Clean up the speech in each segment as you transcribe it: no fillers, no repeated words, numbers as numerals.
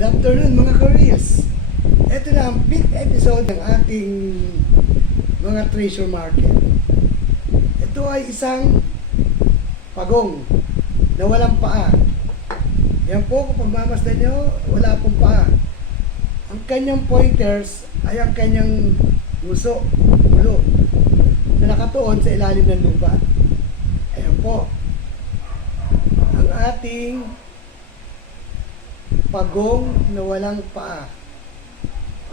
Good afternoon mga ka-reels. Ito na ang 5th episode ng ating mga treasure market. Ito ay isang pagong na walang paa. Yan po, kung pagmamasdan nyo, wala pong paa. Ang kanyang pointers ay ang kanyang nguso, ulo, na nakatuon sa ilalim ng lupa. Ayan po. Ang ating pagong na walang paa.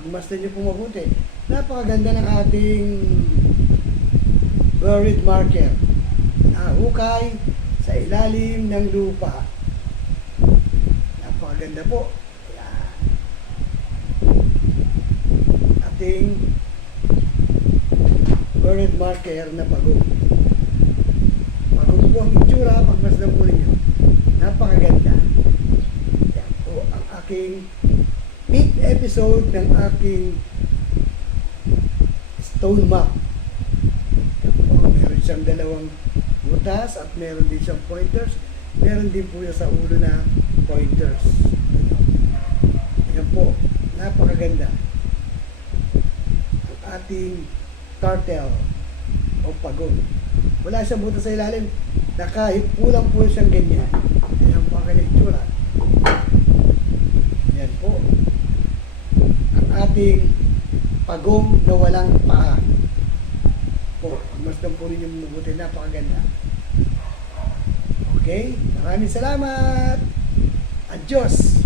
Pagmasdan nyo po mabuti. Napakaganda ng ating buried marker. Nahukay sa ilalim ng lupa. Napakaganda po. Ayan. Ating buried marker na pagong. Pagong po ang itsura, pagmasdan po ninyo. Napakaganda. Yan po ang aking 5th episode ng aking stone map. Yan po, meron siyang dalawang butas at meron din siyang pointers. Meron din po sa ulo na pointers. Yan po, napakaganda. Ang ating turtle o pagong. Wala siyang butas sa ilalim. Nakahipulang po siyang ganyan. Ayan po ang kanyang itsura. Ayan po. Ang ating pagong na walang paa. Po, masdan po rin yung mabuti. Napakaganda. Okay? Maraming salamat. Adios.